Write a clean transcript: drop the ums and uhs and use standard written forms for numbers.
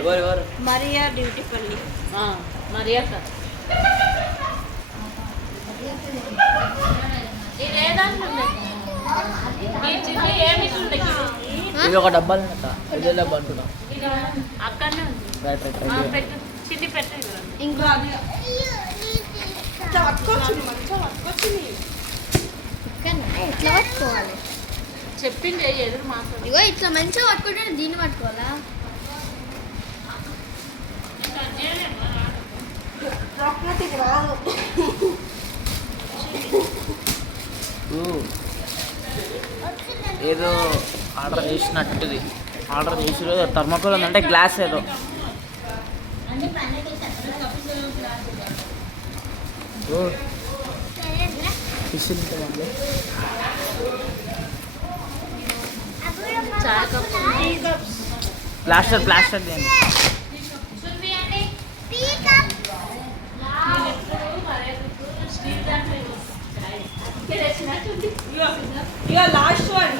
ఎవరు మరియా డ్యూటీ పల్లి. మరియా సార్ ఇది ఒక డబ్బాలు ఇదే డబ్బా అంటున్నా. అక్కడనే ఉంది. పెట్టు చిన్ని పెట్టు. ఇంకా ఎట్లా పట్టుకోవాలి? చెప్పింది ఎదురు మాట్లాడు. ఇగో ఇట్లా మంచిగా పట్టుకుంటే దీన్ని పట్టుకోవాలా? ఏదో ఆర్డర్ చేసినట్టుది. ఆర్డర్ చేసి థర్మాకోల్ ఉందంటే గ్లాస్ ఏదో ప్లాస్టర్ ప్లాస్టర్ చేయండి. Last one